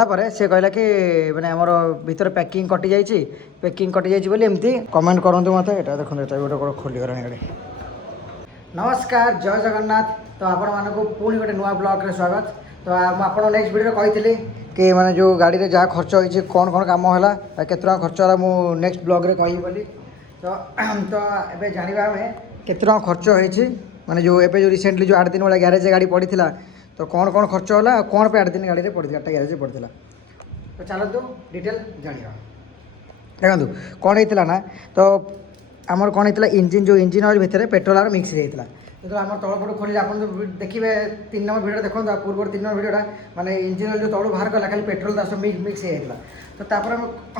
तापर से कहला कि माने आमर भीतर पैकिंग कटि जाइए पैकिंग कटि जाइए बोली एमती कमेंट करूँ मत ये देखो गोटे खोलीगला गाड़ी। नमस्कार जय जगन्नाथ। तो आपण मानक पुणी गोटे नुआ ब्लॉग रे स्वागत। तो आप नेक्स्ट वीडियो कही कि माने जो गाड़ी रे जहाँ खर्च होती कौन कौन काम है केते टका खर्च है मु नेक्स्ट ब्लॉग रे कही बोली। तो तो ए जाना आम केते टका खर्च होती माने जो एबे जो रिसेंटली जो 8 दिन वाला ग्यारेज गाड़ी पड़ी तो कौन कौन खर्च होला कौन पे 8 दिन गाड़ी रे पड़ी 8टा ग्यारेज पड़ी। तो चलतु डिटेल जाना देखो कौन होता ना। तो आमर कौन होता इंजिन जो इंजिन ऑयल भितर पेट्रोल आर मिक्स होता जो आम तलपट खोल आप देखिए 3 नंबर भिडियो देखो पूर्व 3 नंबर भिडियोटा माने इंजिन ऑयल जो तलू बाहर कला खाली पेट्रोल दास मिक्स होता। तो तापर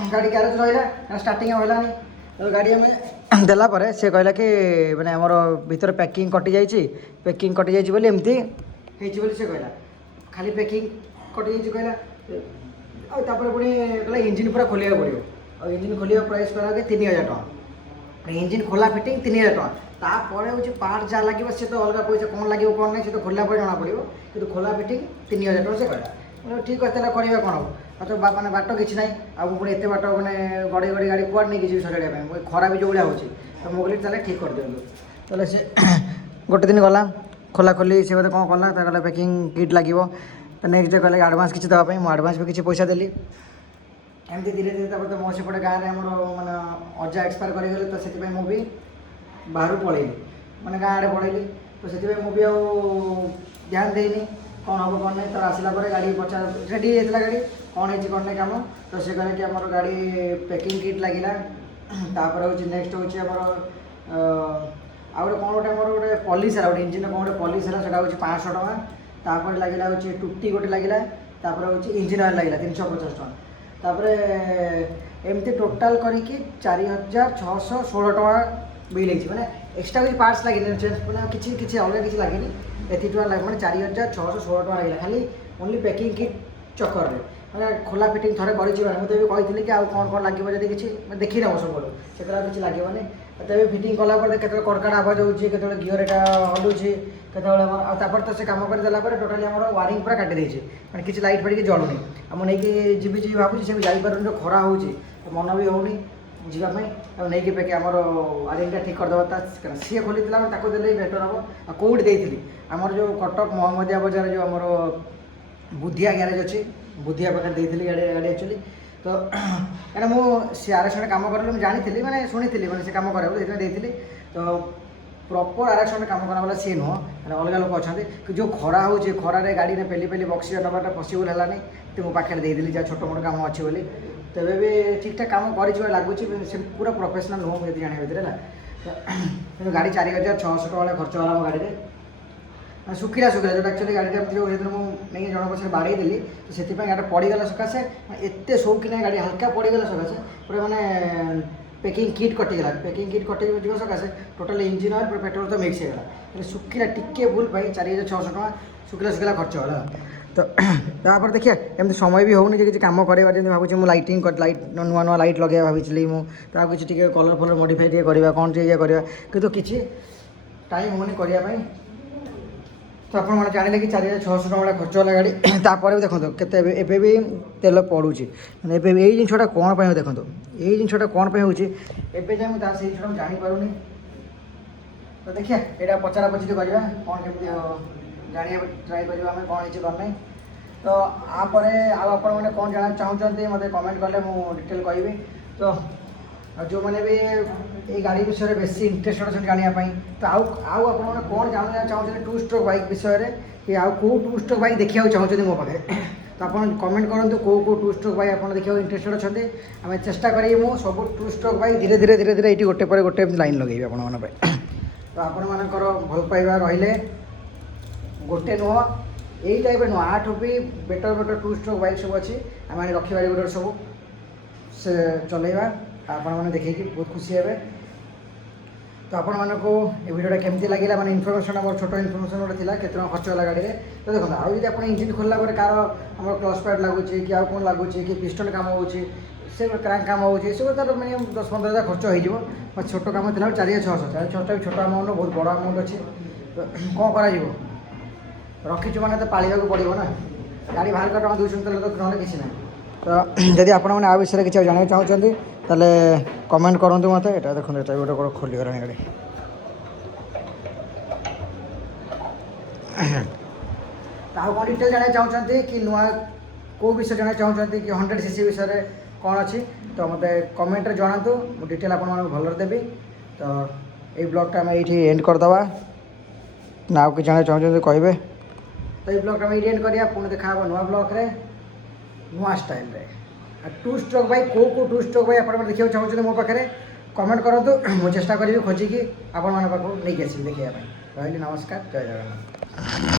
गाड़ी ग्यारेज रहा स्टार्टिंग होलानी। तो गाड़ी आम देलापर से कहला कि माने आमर भीतर पैकिंग कटि जाइए पैकिंग कटि जाइए बोली एमती होती से कहला खाली पैकिंग कटि जाइए कहला। आपर पुणी कहला इंजिन पूरा खोलिया पड़ो और इंजिन खोलिया प्राइस कहला कि 3000 टଙ୍କା इंजिन खोला फिटिंग 3000 टଙ୍କା। तापर हूँ पार्ट जहाँ लगे सी तो अलग पैसा कौन लगे कौन नहीं से तो खोला जना पड़ो कि खोला फिटिंग 3000 टଙ୍କା से कहला। ठीक अच्छे करवा कौन हम तो मैंने बाट किसी ना आगे पुणी एत बाट मैंने गड़े गड़ी गाड़ी कुआड़ नहीं किसी सजाड़ा खरा भी जो भाया हो तो मुझे कहली चले ठीक कर दिखाँ। तो से गोटे दिन गला खोला खोली से कौन कला कहला पैकिंग किट लगे। तो नेक्स्ट डे कहले आडभांस किसी देवाई मुझे आडभांस भी किसी पैसा देली एमती धीरे धीरे तो मो सेपटे गाँव में मैंने अजा एक्सपायर करगले तो से मुझे बाहर पलैली मैंने गाँव आड़े पलैली। तो से मुझे ध्यान देनी कौन हम कौन नहीं। तो आसला गाड़ी पचार रेडी होता गाड़ी कौन है कौन नहीं कम। तो से कहले कि आम गाड़ी पैकिंग किट लगे तापर हूँ नेक्स्ट हूँ आउ कौन गोटे मोर गोटे पॉलिश है गोटे इंजिन कौन गोटे पॉलिश है सेटा हूँ 500 टଙ୍କା। तापर लगे हूँ टुट्टी गोटे लगे तापर हूँ इंजिन ऑयल लगे 350 टଙ୍କା। तापर एमती टोटाल करके 4616 टଙ୍କା बिल होती मैंने एक्सट्रा किसी पार्ट्स लगे मैंने किसी किसी अलग किसी लगे एति टଙ୍କା लगे मैंने 4616 टଙ୍କା लगे खाली ओनली पैकिंग किट चक्कर में मैंने खोला फिटिंग थे कर मुझे कही कि कौन कौन लगे जब किसी देखी नब सब से किसी लगे तो फिटिंग कलापर के कड़काट आवाज होती गियर एटा हलुची केतल तो से कम करदेला टोटाली आम वारिंग पूरा काटी देती मैंने किसी लाइट फाइट जलुनी मुझे नहीं जी भावी से जापर जो खरा हो मन भी होनी जावाई नहीं पे आम वारिंग ठीक करदे सी खोली देले बेटर हम कौट देती आमर जो कटक महमदिया बजार जो आमर बुधिया ग्यारेज अच्छी बुधिया पाखे देती गाड़ी एक्चुअली। तो क्या मुझे आरएक्स कम कर जानी मैंने शुणी मैंने से कम कर तो प्रॉपर आरएक्स कम करवाला सी नुह मैंने अलग लोग अच्छा कि जो खरा हो खरार गाड़ी में पेली पेली बक्सी नवाटा पसिबल है तो मो पाखे देदी जहाँ छोट मोट कम अच्छी बोली। तो भी ठीक ठाक कम कर लगुच पूरा प्रोफेशनल नुह मुझे जाना भर तो गाड़ी 4600 टଙ୍କା खर्च होला मो गाड़ी में सुखिला सुखिला जो एक्चुअली गाड़ी जो नहीं जन पछे बाड़े देली तो से गाड़ी पड़गला सकाशे एत शौकीन गाड़ी हल्का पड़गला सकाशे पूरा मैंने पैकिंग किट कटिगला पैकिंग किट कटि जो सकाशे टोटाल इंजिन ऑयल पूरा पेट्रोल तो मिक्स होगा सुखिला टिके भूल पाई 4600 टଙ୍କା सुखिला सुखिला खर्च होला। तो तापर देखिए एमती समय भी होनी किसी कम करार जमी भाई मुझे लाइटिंग लाइट नुआ नुआ लाइट लगे भाई मुझे किसी कलर फलर मडिफाई करवा कौन टे करवा कि किसी टाइम होनी करने। तो आप जाने कि 4600 टଙ୍କା खर्च होला गाड़ी तापर भी देखो के भी तेल पड़ू मैंने यही जिनटा कौन पर देखो यही जिनटा कौन पर होती से जापारूनी। तो देखिए यहाँ पचरा पचरी करवा कौन केमी जाना ट्राए कर कौन हो कौन नहीं। तो आपर आपने कौन जाना चाहते मत कमेंट कले मुझे डिटेल कहि। तो जो मैंने भी ये गाड़ी विषय में बेसी इंटरेस्टेड अच्छे जानापी तो आपने कौन जाना चाहते 2 स्ट्रोक बाइक विषय में कि आउ कौ 2 स्ट्रोक बाइक देखा चाहते मो पाखे तो आप कमेंट करूँ कौ 2 स्ट्रोक बाइक आप देखा इंटरेस्टेड अच्छा आम चेष्टा करी मु सब 2 स्ट्रोक बाइक धीरे धीरे धीरे धीरे ये गोटे पर गोटे लाइन लगे आप तो आपंकर भल पाइबा रही गोटे नुह यही टाइप नुह 8 भी बेटर बेटर 2 स्ट्रोक बाइक सब अच्छी आम रखा गोटे सब से चलवा आपने देखिए बहुत खुशी हे। तो आपण मानक ये वीडियोटा केमती लगे मैंने इनफर्मेशन मोर छोट इनफर्मेशन गोटे थी केत खर्च है गाड़ी में। तो देखो आज आप इंजिन खोलला कार आम क्लच पैड लगुच कि आउ कौन लगुच कि पिस्टन कम हो क्रैंक कम हो तार मिनिमम 10-15 हज़ार खर्च हो छोट कम थी 4600 भी छोट अमाउंट बहुत बड़ अमाउंट अच्छी। तो कौन कर रखीचु मैंने तो पाला पड़ो ना ଗାଡ଼ି ବାହାର ଟଙ୍କା 200 ତେଲ ତ ନହେଲେ କିଛି ନାହିଁ। ତ ଯଦି ଆପଣମାନେ ଆ ବିଷୟରେ କିଛି ଜାଣିବାକୁ ଚାହୁଁଛନ୍ତି ତାହେଲେ କମେଣ୍ଟ କରନ୍ତୁ ମୋତେ। ଏଇଟା ଦେଖନ୍ତୁ, ଏଇଟା ଗୋଟେ କ'ଣ ଖୋଲିଗଲାଣି ଗାଡ଼ି। ଆଉ କ'ଣ ଡିଟେଲ୍ ଜାଣିବାକୁ ଚାହୁଁଛନ୍ତି କି ନୂଆ କେଉଁ ବିଷୟ ଜାଣିବାକୁ ଚାହୁଁଛନ୍ତି କି 100cc ବିଷୟରେ କ'ଣ ଅଛି ତ ମୋତେ କମେଣ୍ଟରେ ଜଣାନ୍ତୁ, ମୁଁ ଡିଟେଲ୍ ଆପଣମାନଙ୍କୁ ଭଲରେ ଦେବି। ତ ଏଇ ବ୍ଲଗ୍ଟା ଆମେ ଏଇଠି ଏଣ୍ଡ କରିଦେବା, ନା ଆଉ କିଛି ଜାଣିବାକୁ ଚାହୁଁଛନ୍ତି କହିବେ? ତ ଏଇ ବ୍ଲଗ୍ଟା ଆମେ ଏଇଠି ଏଣ୍ଡ କରିବା, ପୁଣି ଦେଖା ହେବ ନୂଆ ବ୍ଲଗ୍ରେ ନୂଆ ଷ୍ଟାଇଲ୍ରେ। ଆଉ 2 ଷ୍ଟ୍ରୋକ୍ ବାଇକ୍ କେଉଁ 2 ଷ୍ଟ୍ରୋକ୍ ବାଇକ୍ ଆପଣମାନେ ଦେଖିବାକୁ ଚାହୁଁଛନ୍ତି ମୋ ପାଖରେ କମେଣ୍ଟ କରନ୍ତୁ, ମୁଁ ଚେଷ୍ଟା କରିବି ଖୋଜିକି ଆପଣମାନଙ୍କ ପାଖକୁ ନେଇକି ଆସିବି ଦେଖାଇବା ପାଇଁ। ରହିଲି, ନମସ୍କାର, ଜୟ ଜଗନ୍ନାଥ।